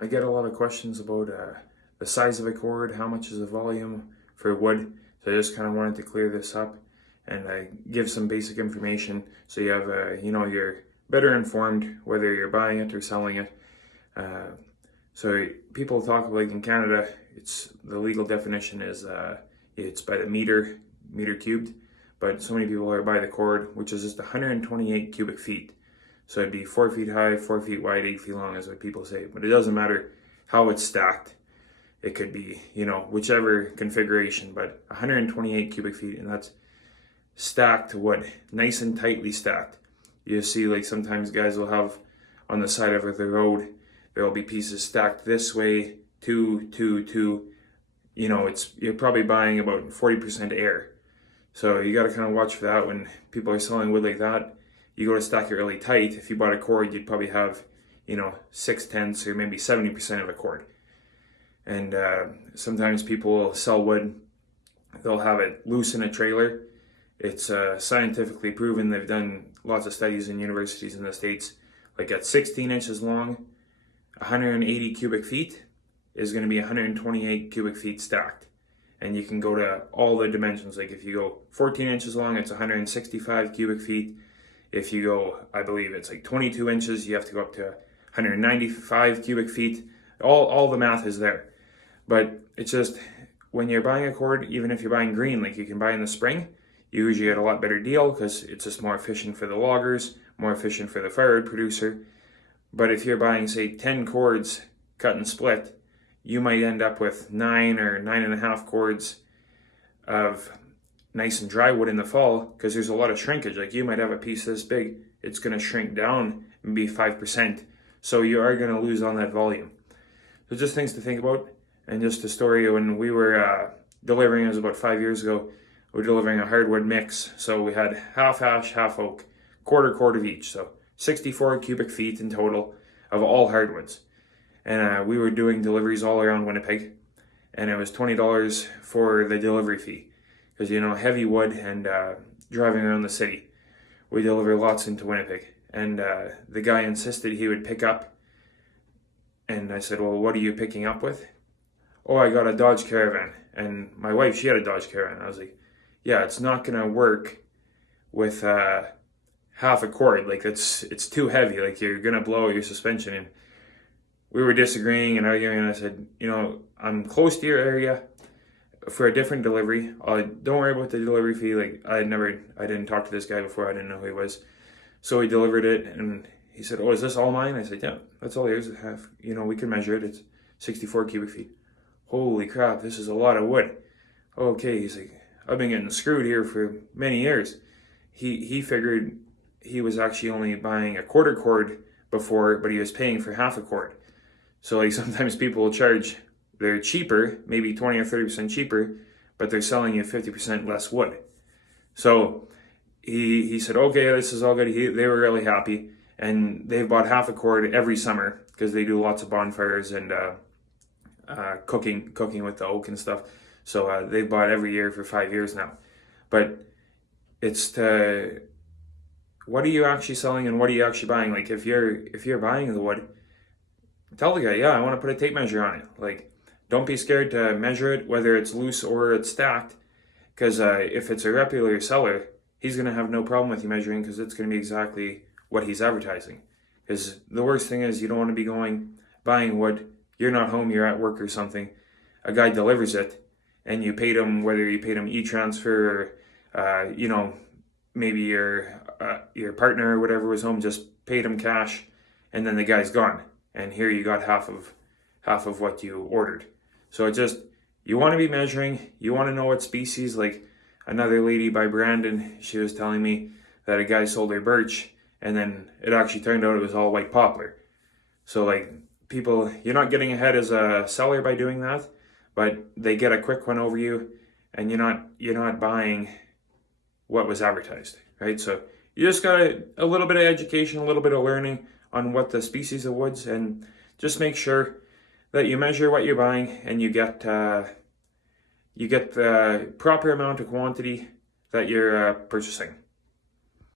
I get a lot of questions about the size of a cord, how much is the volume for wood. So I just kind of wanted to clear this up and give some basic information so you have, you're better informed whether you're buying it or selling it. So people talk like in Canada, it's the legal definition is it's by the meter cubed, but so many people are by the cord, which is just 128 cubic feet. So it'd be 4 feet high, 4 feet wide, 8 feet long is what people say. But it doesn't matter how it's stacked. It could be, whichever configuration, but 128 cubic feet, and that's stacked wood, nice and tightly stacked. You see, like sometimes guys will have on the side of the road, there will be pieces stacked this way, two. You're probably buying about 40% air. So you got to kind of watch for that when people are selling wood like that. You go to stack it really tight. If you bought a cord, you'd probably have, 6/10 or maybe 70% of a cord. And sometimes people will sell wood, they'll have it loose in a trailer. It's scientifically proven. They've done lots of studies in universities in the States. Like at 16 inches long, 180 cubic feet is going to be 128 cubic feet stacked. And you can go to all the dimensions. Like if you go 14 inches long, it's 165 cubic feet. If you go, I believe it's like 22 inches, you have to go up to 195 cubic feet. All the math is there. But it's just, when you're buying a cord, even if you're buying green, like you can buy in the spring, you usually get a lot better deal because it's just more efficient for the loggers, more efficient for the firewood producer. But if you're buying, say, 10 cords cut and split, you might end up with 9 or 9.5 cords of nice and dry wood in the fall because there's a lot of shrinkage. Like you might have a piece this big, it's going to shrink down and be 5%. So you are going to lose on that volume. So just things to think about. And just a story, when we were delivering, it was about 5 years ago, we were delivering a hardwood mix. So we had half ash, half oak, quarter of each. So 64 cubic feet in total of all hardwoods. And we were doing deliveries all around Winnipeg. And it was $20 for the delivery fee. Because, heavy wood and driving around the city. We deliver lots into Winnipeg. And the guy insisted he would pick up. And I said, well, what are you picking up with? Oh, I got a Dodge Caravan. And my wife, she had a Dodge Caravan. I was like, yeah, it's not going to work with half a cord. Like, it's too heavy. Like, you're going to blow your suspension. And we were disagreeing and arguing. And I said, I'm close to your area for a different delivery. Don't worry about the delivery fee. Like, I didn't talk to this guy before. I didn't know who he was. So he delivered it. And he said, oh, is this all mine? I said, yeah, that's all yours. We can measure it. It's 64 cubic feet. Holy crap, this is a lot of wood. Okay, he's like, I've been getting screwed here for many years. He figured he was actually only buying a quarter cord before, but he was paying for half a cord. So like sometimes people will charge, they're cheaper, maybe 20 or 30% cheaper, but they're selling you 50% less wood. So he said, okay, this is all good. They were really happy. And they've bought half a cord every summer because they do lots of bonfires and cooking with the oak and stuff. So they've bought every year for 5 years now. But it's what are you actually selling and what are you actually buying? Like if you're buying the wood, tell the guy, yeah, I want to put a tape measure on it. Like, don't be scared to measure it, whether it's loose or it's stacked. Because if it's a reputable seller, he's going to have no problem with you measuring because it's going to be exactly what he's advertising. Because the worst thing is you don't want to be buying wood, you're not home, you're at work or something, a guy delivers it, and you paid him, whether you paid him e-transfer or, maybe your partner or whatever was home, just paid him cash, and then the guy's gone. And here you got half of what you ordered. So it just, you want to be measuring, you want to know what species. Like another lady by Brandon, she was telling me that a guy sold her birch, and then it actually turned out it was all white poplar. So like people, you're not getting ahead as a seller by doing that, but they get a quick one over you, and you're not buying what was advertised, right? So you just got a little bit of education, a little bit of learning on what the species of woods, and just make sure that you measure what you're buying and you get the proper amount of quantity that you're purchasing.